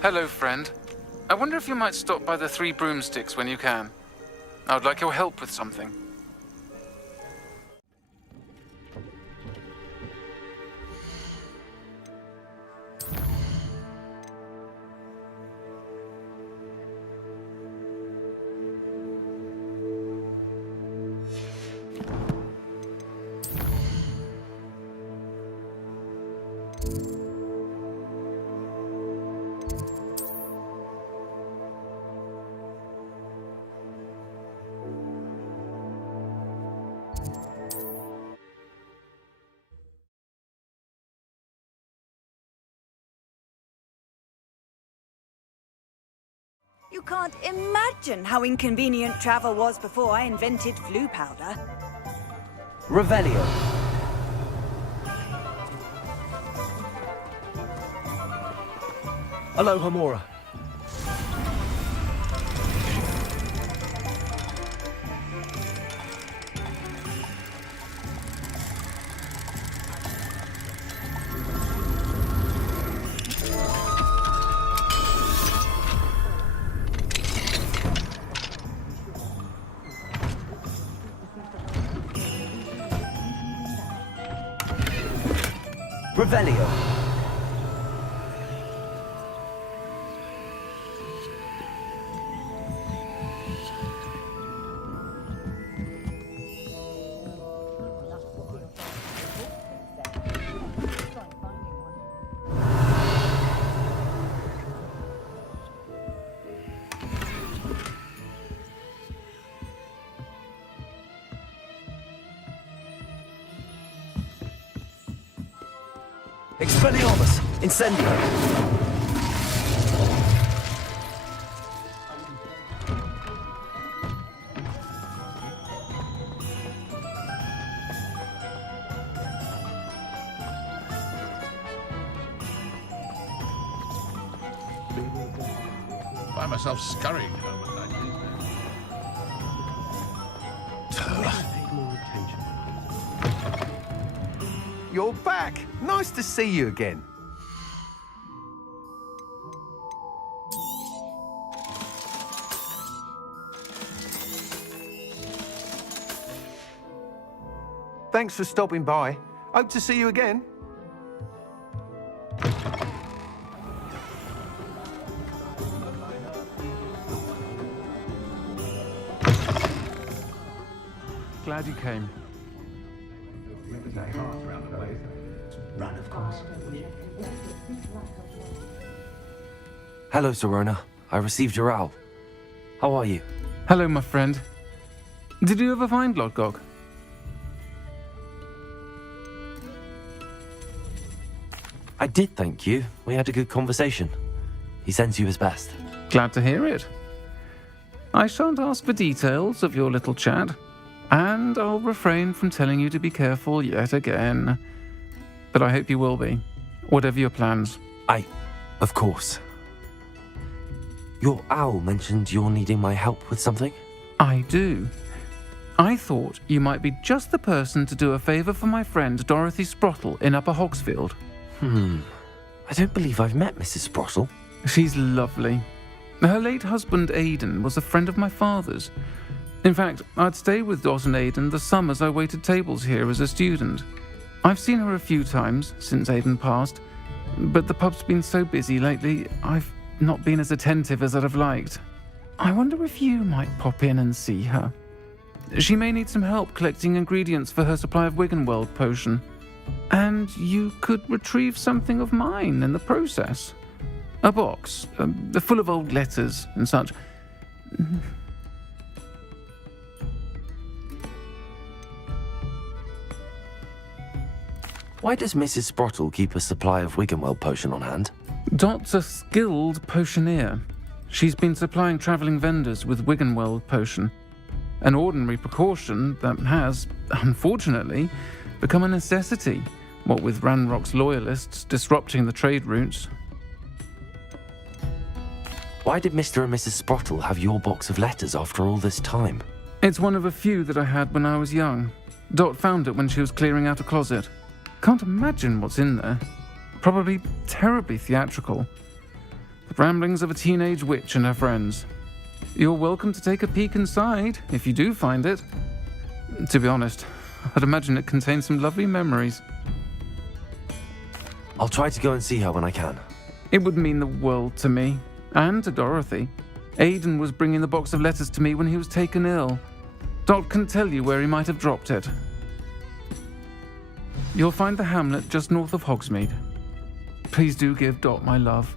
Hello, friend. I wonder if you might stop by the Three Broomsticks when you can. I would like your help with something. You can't imagine how inconvenient travel was before I invented flu powder. Revelio. Aloha Mora. Revelio. Expelliarmus! Incendio! Find myself scurrying home at night these days. You're back! Nice to see you again. Thanks for stopping by. Hope to see you again. Glad you came. Run, of course. Hello, Serona. I received your owl. How are you? Hello, my friend. Did you ever find Lodgok? I did, thank you. We had a good conversation. He sends you his best. Glad to hear it. I shan't ask for details of your little chat, and I'll refrain from telling you to be careful yet again. But I hope you will be, whatever your plans. Of course. Your owl mentioned you're needing my help with something? I do. I thought you might be just the person to do a favour for my friend Dorothy Sprottle in Upper Hogsfield. I don't believe I've met Mrs. Sprottle. She's lovely. Her late husband Aidan was a friend of my father's. In fact, I'd stayed with Dot and Aidan the summers I waited tables here as a student. I've seen her a few times since Aidan passed, but the pub's been so busy lately, I've not been as attentive as I'd have liked. I wonder if you might pop in and see her. She may need some help collecting ingredients for her supply of Wiggenweld potion. And you could retrieve something of mine in the process. A box, full of old letters and such. Why does Mrs. Sprottle keep a supply of Wiggenweld potion on hand? Dot's a skilled potioneer. She's been supplying travelling vendors with Wiggenweld potion. An ordinary precaution that has, unfortunately, become a necessity, what with Ranrock's loyalists disrupting the trade routes. Why did Mr. and Mrs. Sprottle have your box of letters after all this time? It's one of a few that I had when I was young. Dot found it when she was clearing out a closet. Can't imagine what's in there. Probably terribly theatrical. The ramblings of a teenage witch and her friends. You're welcome to take a peek inside, if you do find it. To be honest, I'd imagine it contains some lovely memories. I'll try to go and see her when I can. It would mean the world to me, and to Dorothy. Aidan was bringing the box of letters to me when he was taken ill. Dot can tell you where he might have dropped it. You'll find the hamlet just north of Hogsmeade. Please do give Dot my love.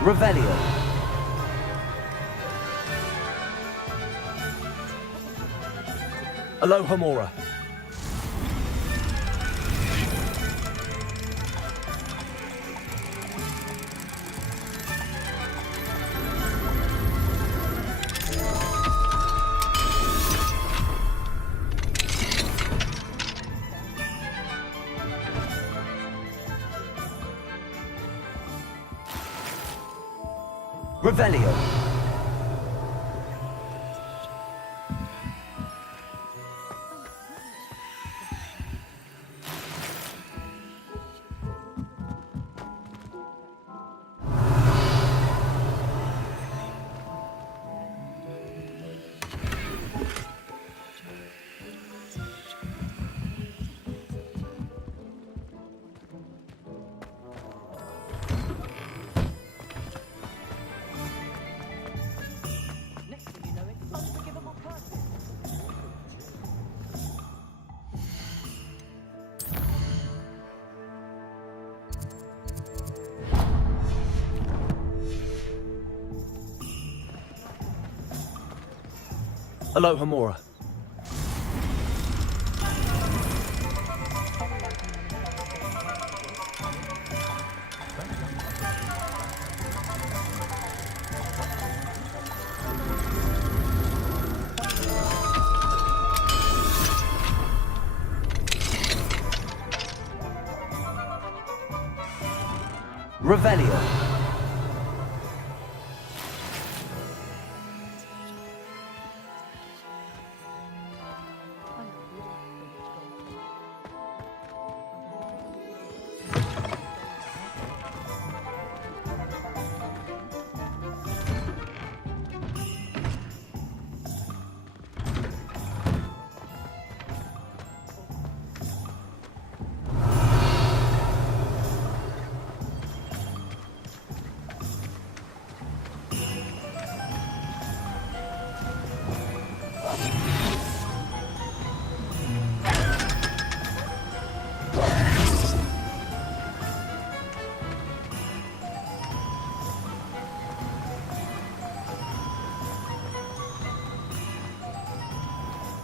Revelio. Alohomora. Revelio. Alohomora. Revelio.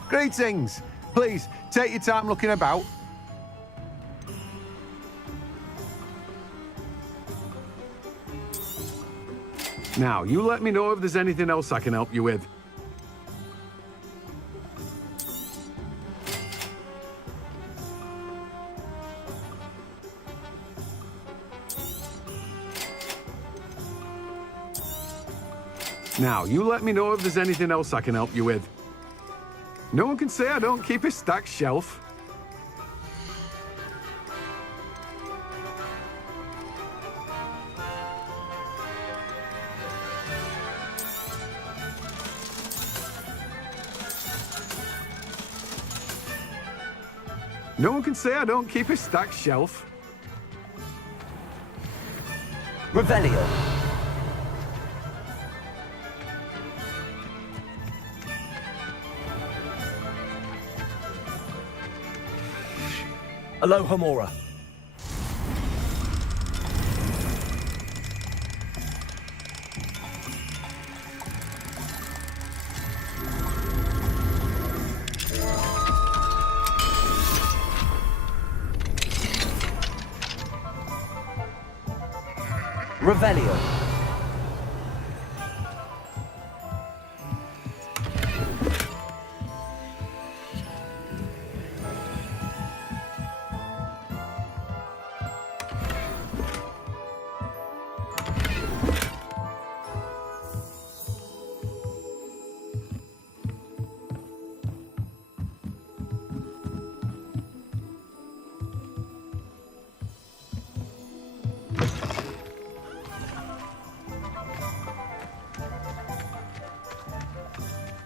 Greetings. Please, take your time looking about. Now, you let me know if there's anything else I can help you with. Now, you let me know if there's anything else I can help you with. No one can say I don't keep a stacked shelf. No one can say I don't keep a stacked shelf. Revelio. Alohomora. Revelio.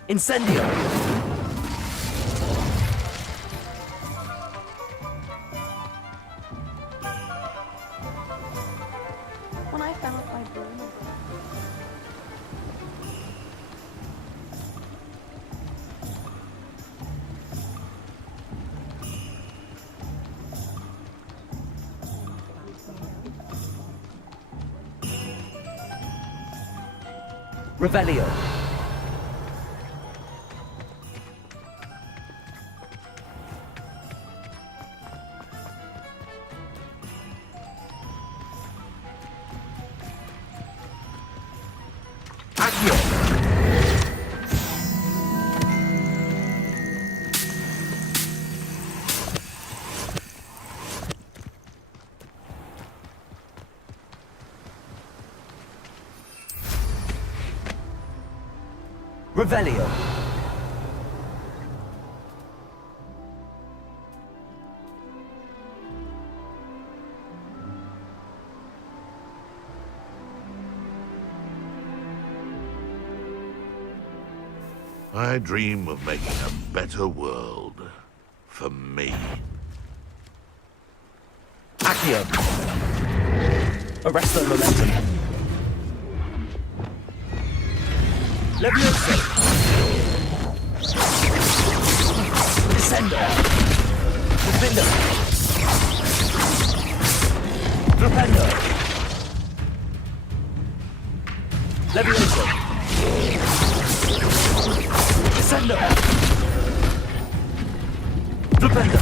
Incendio! When I found my broom. Revelio. Revelio. I dream of making a better world for me. Accio. Arresto momentum. Levioso. Descendo. Defendo. Flipendo. Levioso. Descendo. Flipendo.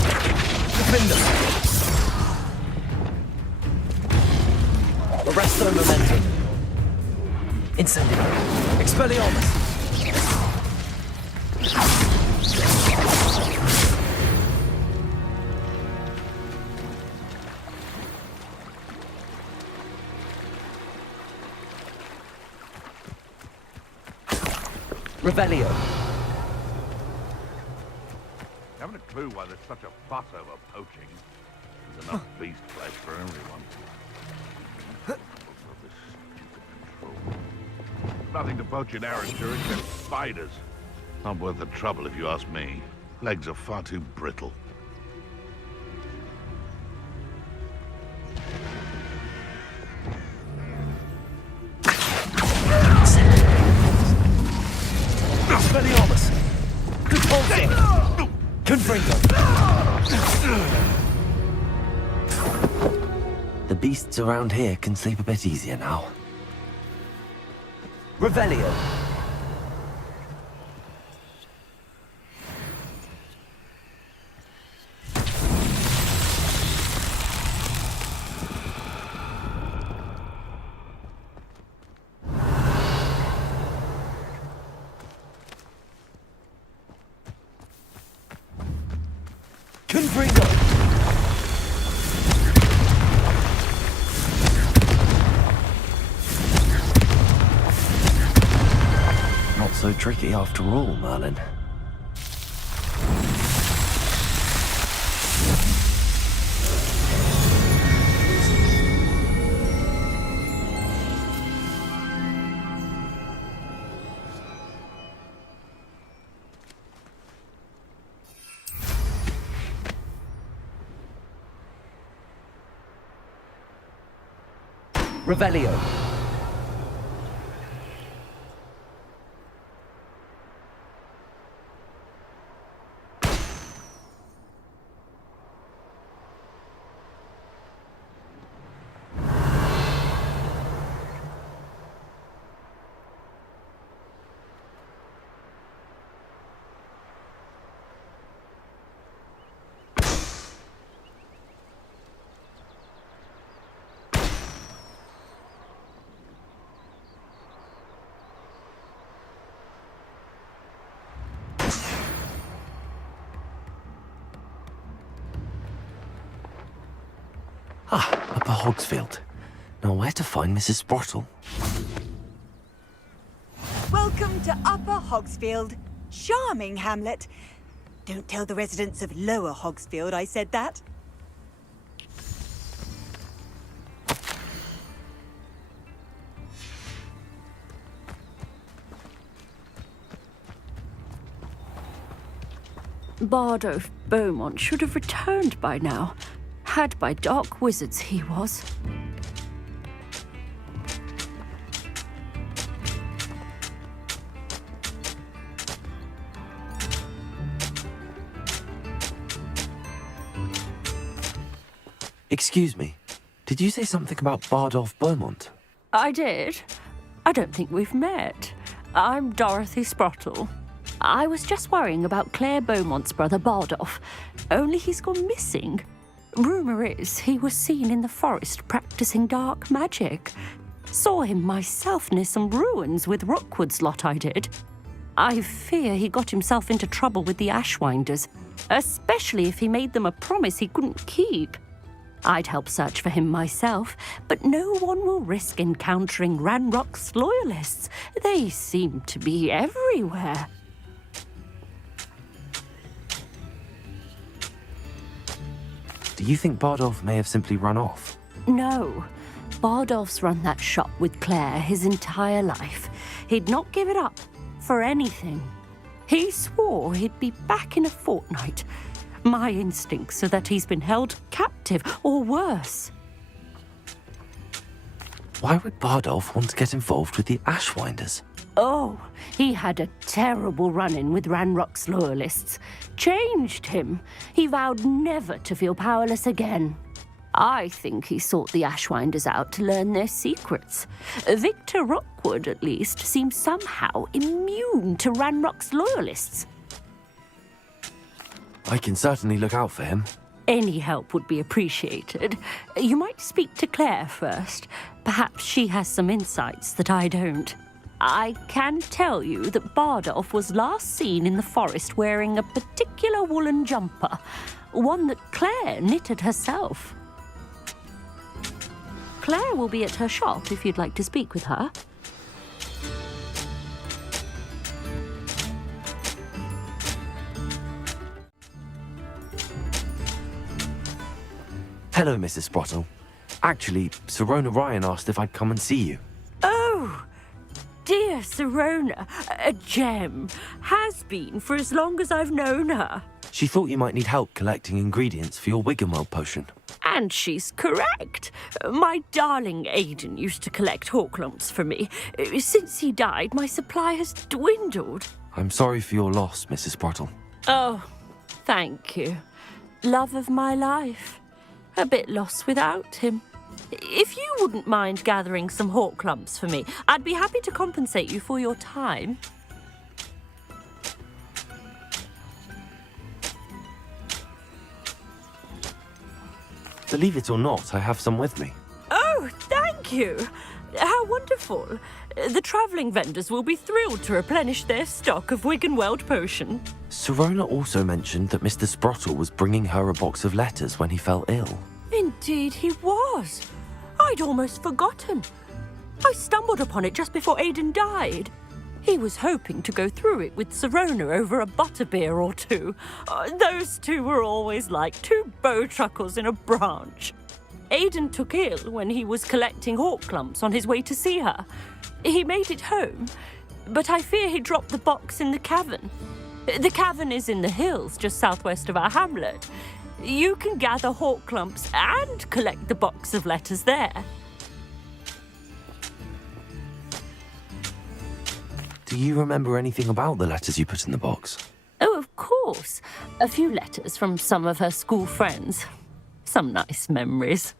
Defendo. Arresto momentum. Incendio. Expelliarmus. Revelio. Haven't a clue why there's such a fuss over poaching. There's enough beast flesh for everyone. Also, this stupid control. Nothing to poach in Arranger except spiders. Not worth the trouble if you ask me. Legs are far too brittle. Expelliarmus. Convulso. Confringo. The beasts around here can sleep a bit easier now. Revelio. Confringo. Not so tricky after all, Merlin. Revelio. Upper Hogsfield. Now where to find Mrs. Sprottle? Welcome to Upper Hogsfield. Charming hamlet. Don't tell the residents of Lower Hogsfield I said that. Bardolph Beaumont should have returned by now. Had by dark wizards he was. Excuse me. Did you say something about Bardolph Beaumont? I did. I don't think we've met. I'm Dorothy Sprottle. I was just worrying about Claire Beaumont's brother Bardolph, only he's gone missing. Rumour is he was seen in the forest practicing dark magic. Saw him myself near some ruins with Rookwood's lot I did. I fear he got himself into trouble with the Ashwinders, especially if he made them a promise he couldn't keep. I'd help search for him myself, but no one will risk encountering Ranrock's loyalists. They seem to be everywhere. Do you think Bardolph may have simply run off? No. Bardolph's run that shop with Claire his entire life. He'd not give it up for anything. He swore he'd be back in a fortnight. My instincts are that he's been held captive, or worse. Why would Bardolph want to get involved with the Ashwinders? Oh, he had a terrible run-in with Ranrock's loyalists. Changed him. He vowed never to feel powerless again. I think he sought the Ashwinders out to learn their secrets. Victor Rookwood, at least, seems somehow immune to Ranrock's loyalists. I can certainly look out for him. Any help would be appreciated. You might speak to Claire first. Perhaps she has some insights that I don't. I can tell you that Bardolph was last seen in the forest wearing a particular woolen jumper, one that Claire knitted herself. Claire will be at her shop if you'd like to speak with her. Hello, Mrs. Sprottle. Actually, Sirona Ryan asked if I'd come and see you. Oh, dear Sirona, a gem. Has been for as long as I've known her. She thought you might need help collecting ingredients for your Wiggenweld potion. And she's correct. My darling Aidan used to collect Horklumps for me. Since he died, my supply has dwindled. I'm sorry for your loss, Mrs. Sprottle. Oh, thank you. Love of my life. A bit lost without him. If you wouldn't mind gathering some Horklumps for me, I'd be happy to compensate you for your time. Believe it or not, I have some with me. Oh, thank you. How wonderful. The travelling vendors will be thrilled to replenish their stock of Wiggenweld potion. Sirona also mentioned that Mr. Sprottle was bringing her a box of letters when he fell ill. Indeed he was. I'd almost forgotten. I stumbled upon it just before Aidan died. He was hoping to go through it with Sirona over a butterbeer or two. Those two were always like two bowtruckles in a branch. Aidan took ill when he was collecting Horklumps on his way to see her. He made it home, but I fear he dropped the box in the cavern. The cavern is in the hills just southwest of our hamlet. You can gather Horklumps and collect the box of letters there. Do you remember anything about the letters you put in the box? Oh, of course. A few letters from some of her school friends. Some nice memories.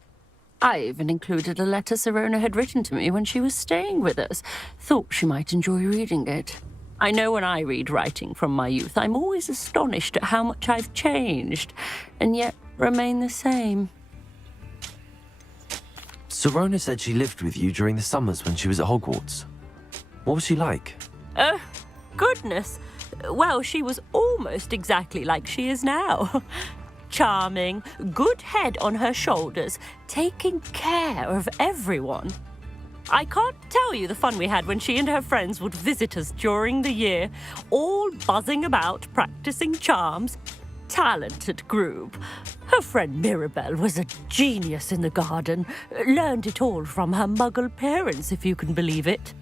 I even included a letter Sirona had written to me when she was staying with us. Thought she might enjoy reading it. I know when I read writing from my youth, I'm always astonished at how much I've changed, and yet remain the same. Sirona said she lived with you during the summers when she was at Hogwarts. What was she like? Oh, goodness. Well, she was almost exactly like she is now. charming, good head on her shoulders, taking care of everyone. I can't tell you the fun we had when she and her friends would visit us during the year, all buzzing about, practicing charms. Talented group. Her friend Mirabelle was a genius in the garden. Learned it all from her muggle parents, if you can believe it.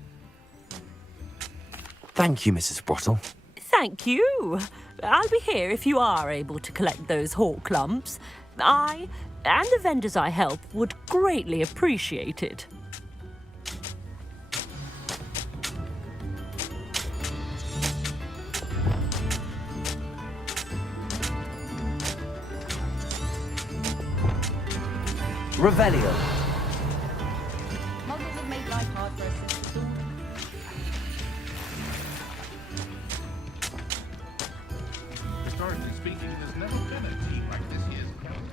Thank you, Mrs. Sprottle. Thank you. I'll be here if you are able to collect those hawk lumps. I, and the vendors I help, would greatly appreciate it. Revelio. Muggles have made life hard for us since the dawn. Historically speaking, there's never been a team like this year's account.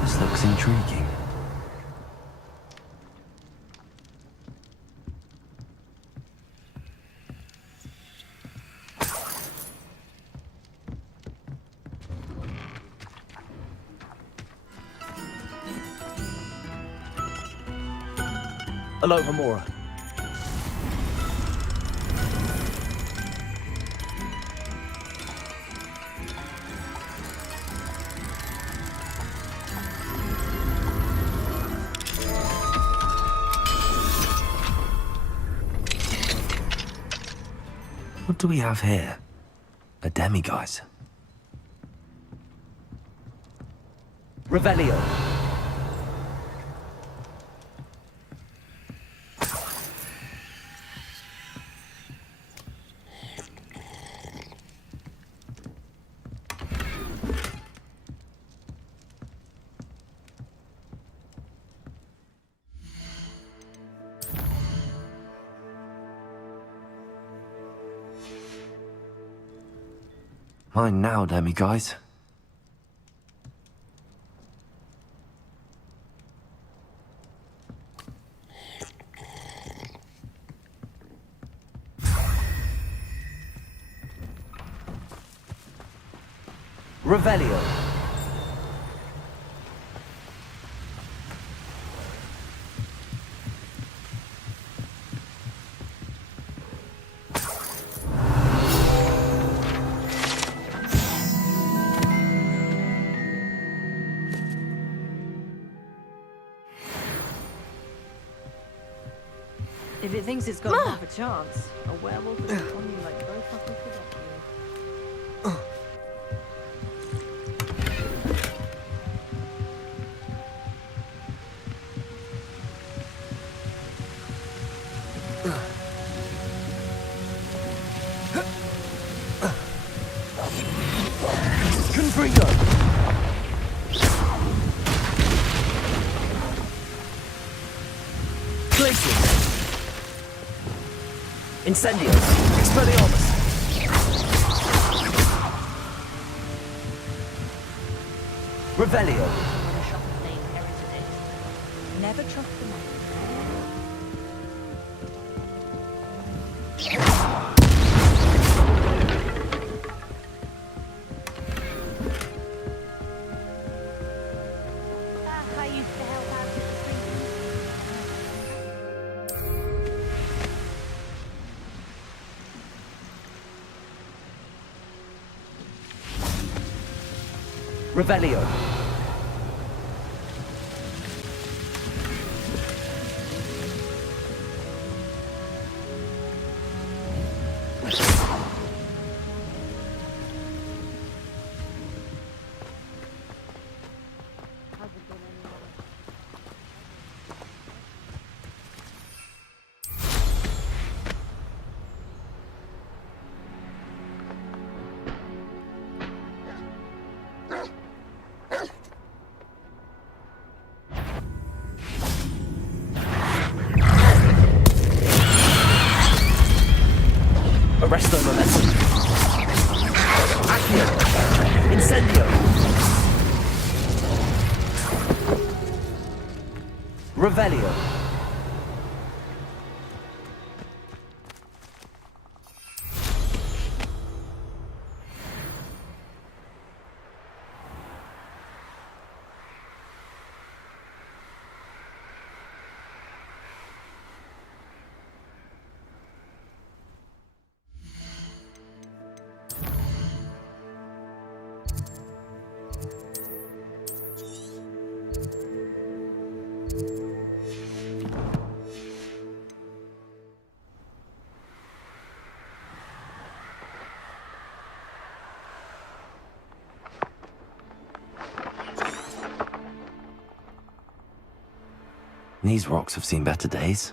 This looks intriguing. Aloha Mora. What do we have here? A demiguise. Revelio. Mine now, demiguise. Revelio. If it thinks it's got half a chance, a werewolf will on you like both fucking forgot you. Confringo. Glacius. Incendio. Expelliarmus. Revelio. Never trust the man. I used to help out with the street. Revelio. Arresto momentum. Accio. Incendio. Revelio. These rocks have seen better days.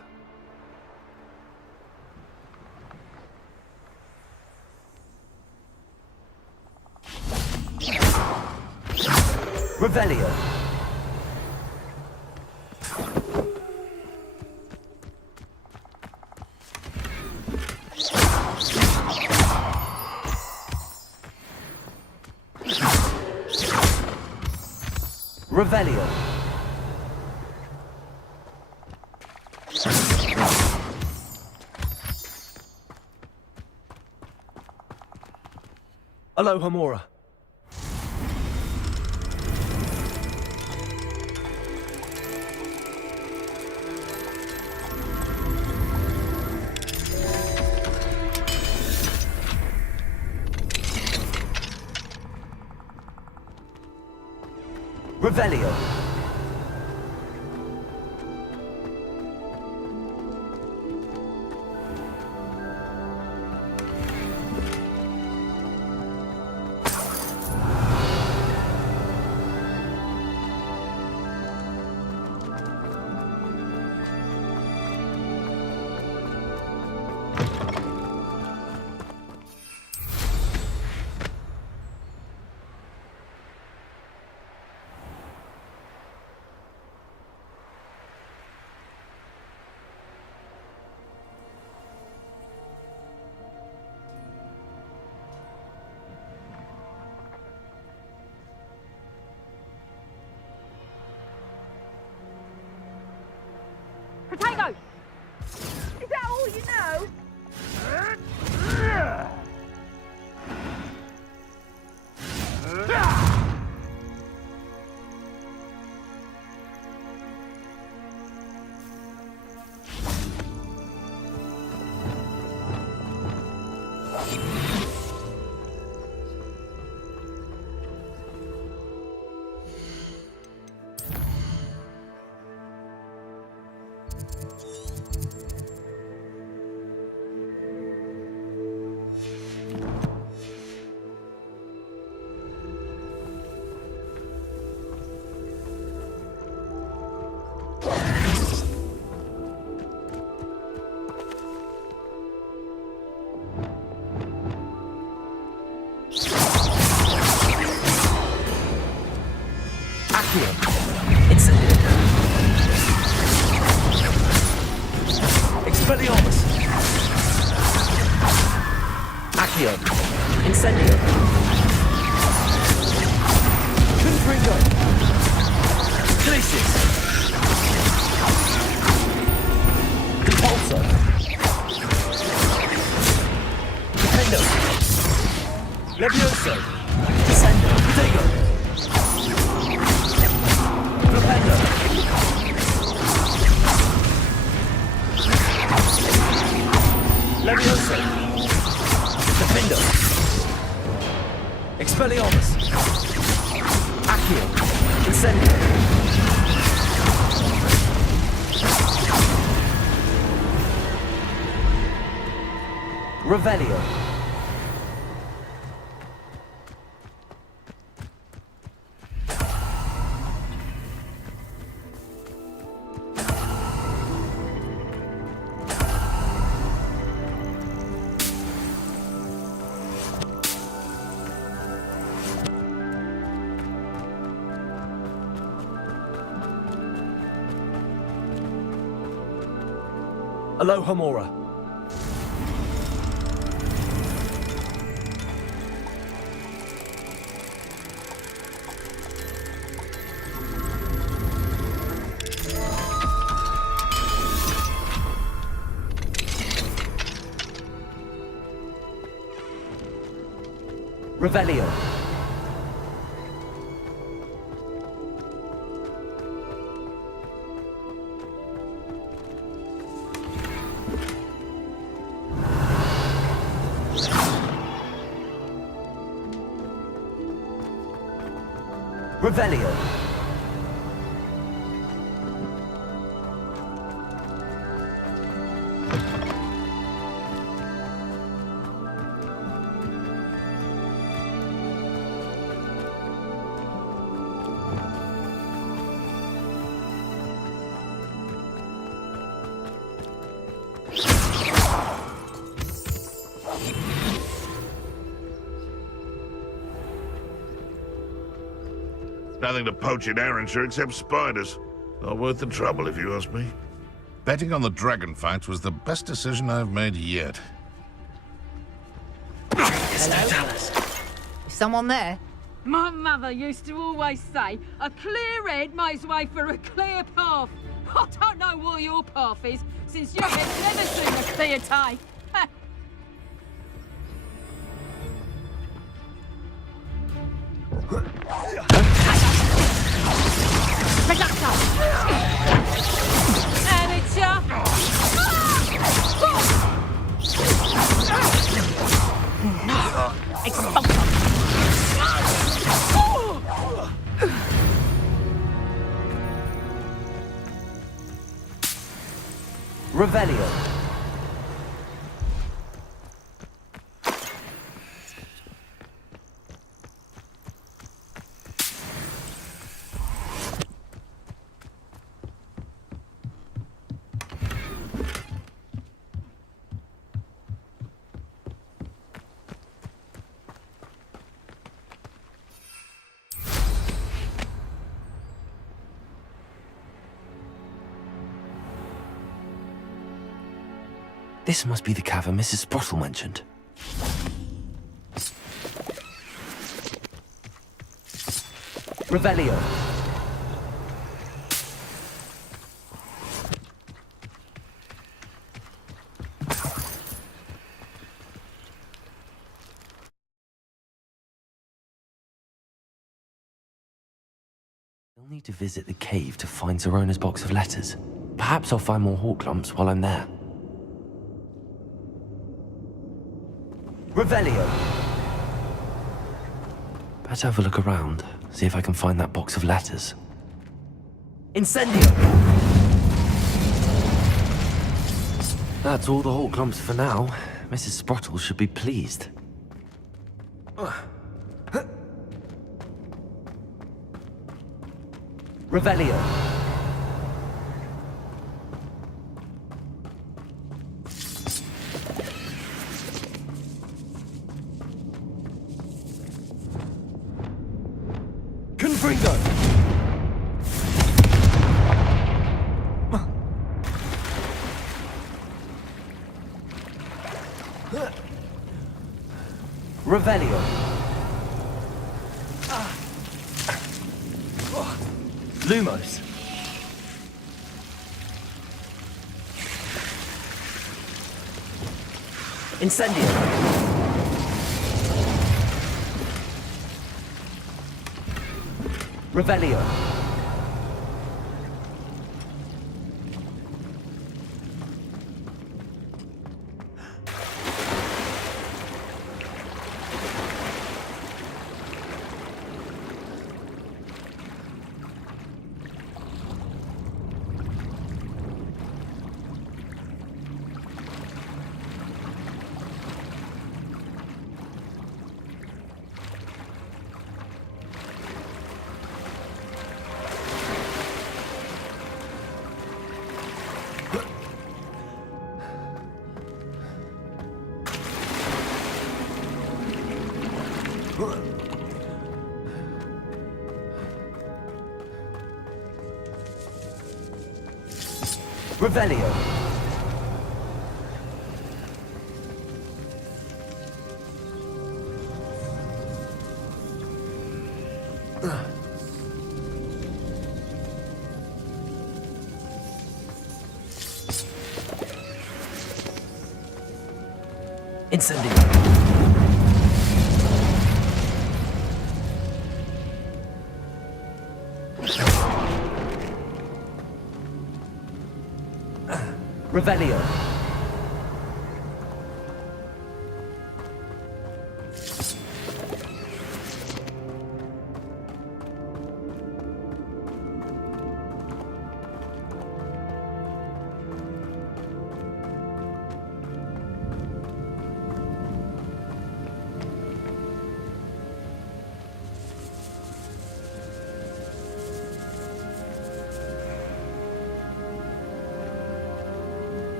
Revelio. Revelio. Aloha Mora. Revelio. Potato! Is that all you know? Expelliarmus. Accio. Incendio. Confringo. Glacius. Repulsor. Dependo. Levioso. Descendo. Protego. Flipendo. Levioso. Defendo. Expelliarmus. Accio. Incendio. Revelio. Aloha Mora. Revelio. Revelio. Nothing to poach in Arrynshire except spiders. Not worth the trouble, if you ask me. Betting on the dragon fights was the best decision I've made yet. Is someone there? My mother used to always say, a clear head makes way for a clear path. I don't know what your path is, since your head's never seen a clear day. Revelio. This must be the cavern Mrs. Sprottle mentioned. Revelio. I'll need to visit the cave to find Zerona's box of letters. Perhaps I'll find more hawk lumps while I'm there. Revelio. Better have a look around, see if I can find that box of letters. Incendio. That's all the hawk lumps for now. Mrs. Sprottle should be pleased. Revelio. Confringo. Revelio. Lumos. Incendio. Revelio. Revelio. Incendio. Revelio.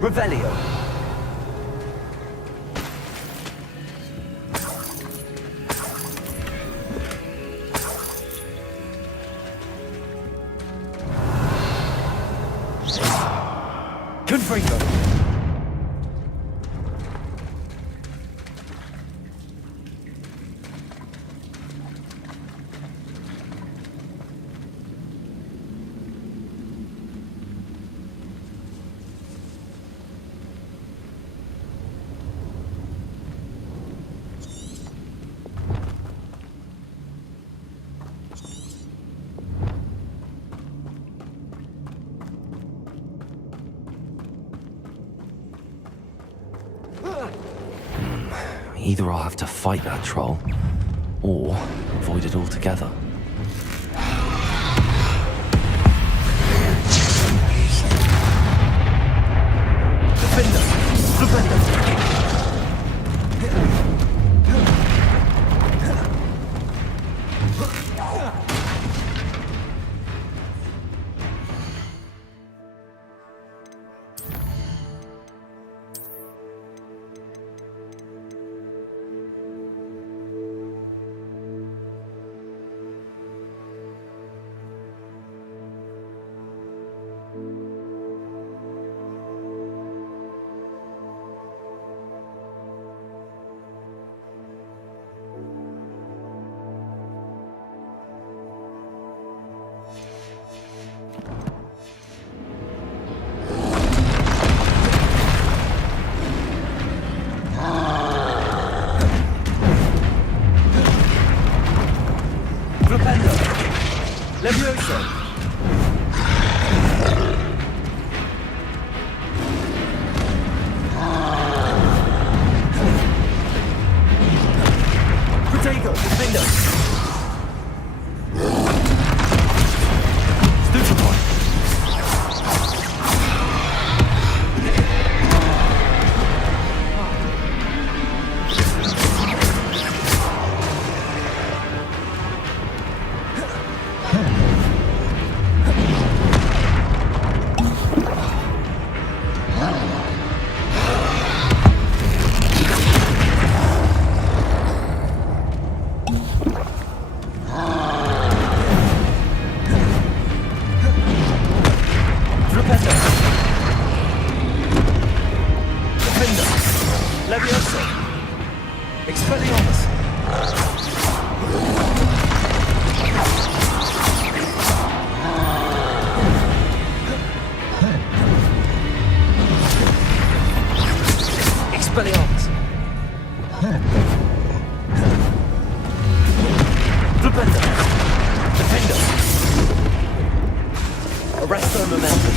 Revelio. Confringo. Either I'll have to fight that troll, or avoid it altogether. Defender. Defender. Levioso. Protego, defender. Stupefy. Levioso. Expelliarmus. Expelliarmus. Flipendo. Defender. Arresto momentum.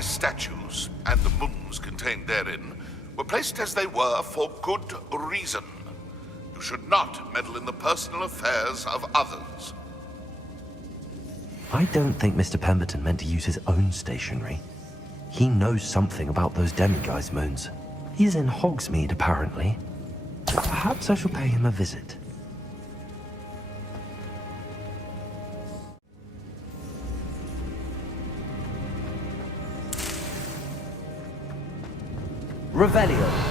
Statues and the moons contained therein were placed as they were for good reason. You should not meddle in the personal affairs of others. I don't think Mr. Pemberton meant to use his own stationery. He knows something about those demiguise moons. He's in Hogsmeade, apparently. Perhaps I shall pay him a visit. Revelio.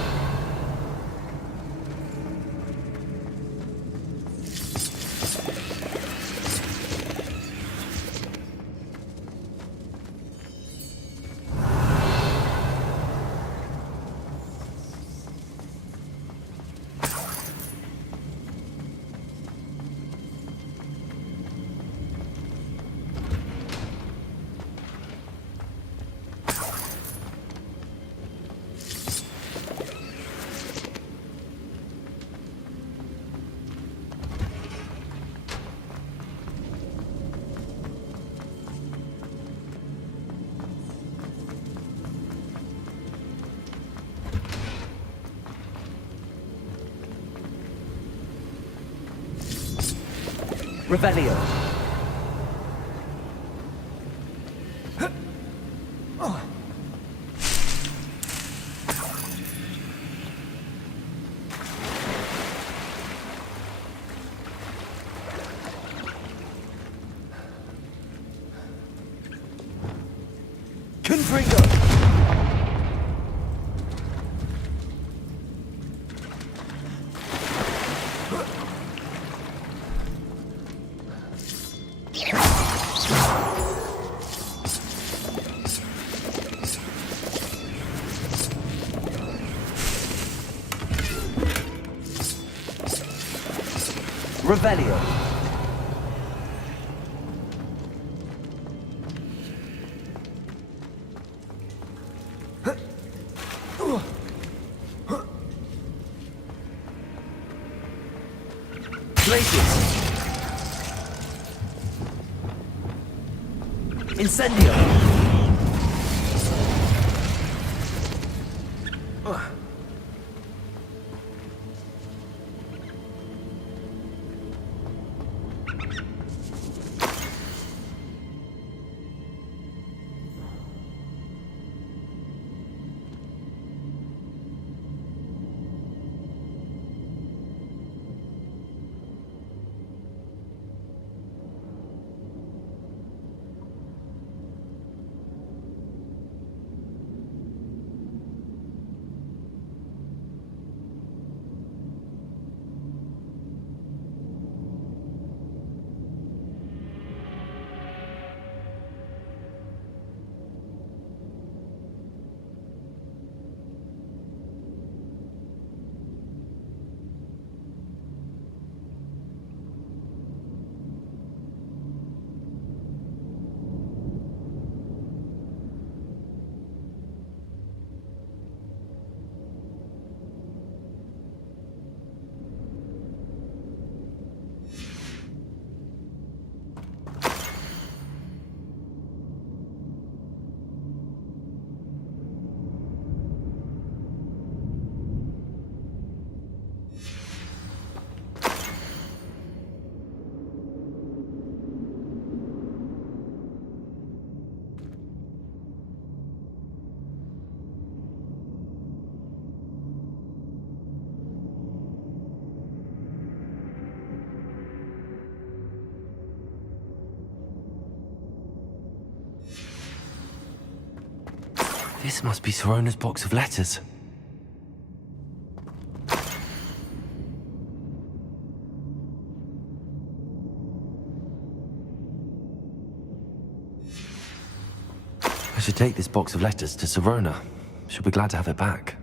Revelio. Confringo. Revelio. Glacius. Incendio. This must be Sirona's box of letters. I should take this box of letters to Sirona. She'll be glad to have it back.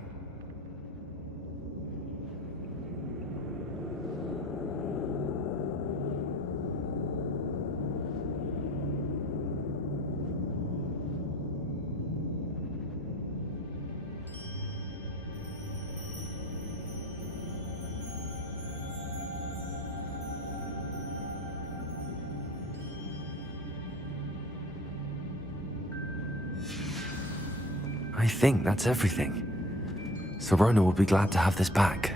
I think that's everything. Sirona will be glad to have this back.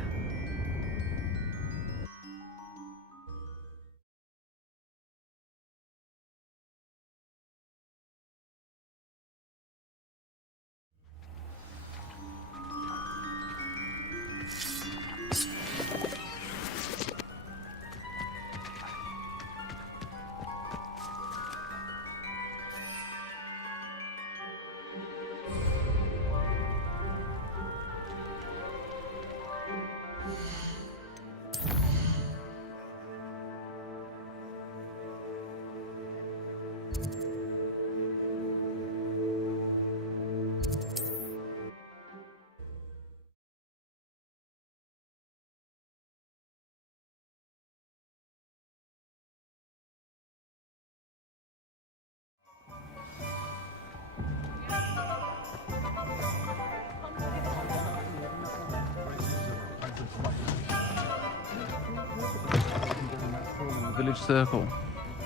village circle.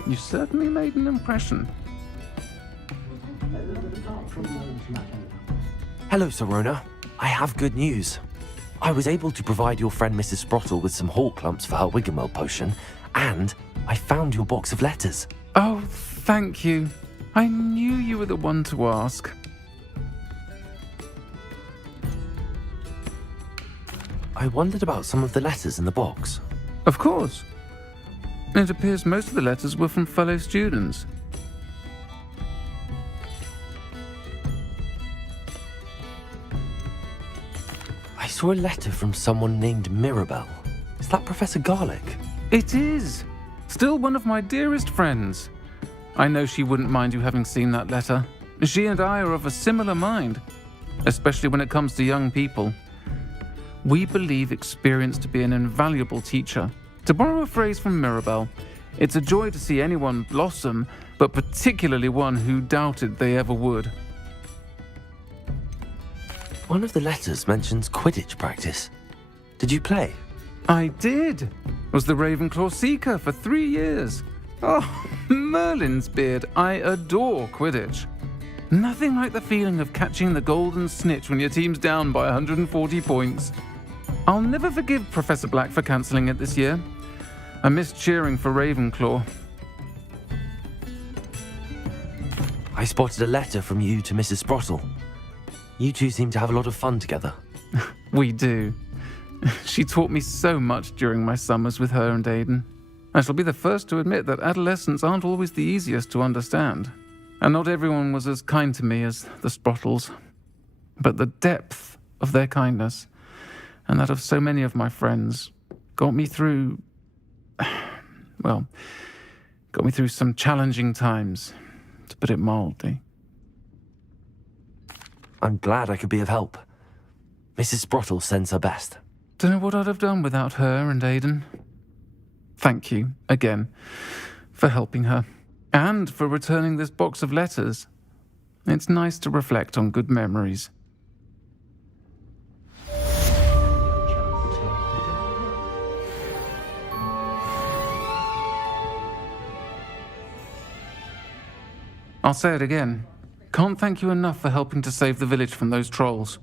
You certainly made an impression. Hello, Sirona. I have good news. I was able to provide your friend Mrs. Sprottle with some hawk clumps for her Wiggenweld potion, and I found your box of letters. Oh, thank you. I knew you were the one to ask. I wondered about some of the letters in the box. Of course. It appears most of the letters were from fellow students. I saw a letter from someone named Mirabelle. Is that Professor Garlic? It is. Still one of my dearest friends. I know she wouldn't mind you having seen that letter. She and I are of a similar mind, especially when it comes to young people. We believe experience to be an invaluable teacher. To borrow a phrase from Mirabelle, it's a joy to see anyone blossom, but particularly one who doubted they ever would. One of the letters mentions Quidditch practice. Did you play? I did. Was the Ravenclaw Seeker for 3 years. Oh, Merlin's beard. I adore Quidditch. Nothing like the feeling of catching the golden snitch when your team's down by 140 points. I'll never forgive Professor Black for cancelling it this year. I missed cheering for Ravenclaw. I spotted a letter from you to Mrs. Sprottle. You two seem to have a lot of fun together. We do. She taught me so much during my summers with her and Aidan. I shall be the first to admit that adolescents aren't always the easiest to understand. And not everyone was as kind to me as the Sprottles. But the depth of their kindness, and that of so many of my friends, got me through some challenging times, to put it mildly. I'm glad I could be of help. Mrs. Sprottle sends her best. Don't know what I'd have done without her and Aidan. Thank you, again, for helping her, and for returning this box of letters. It's nice to reflect on good memories. I'll say it again. Can't thank you enough for helping to save the village from those trolls.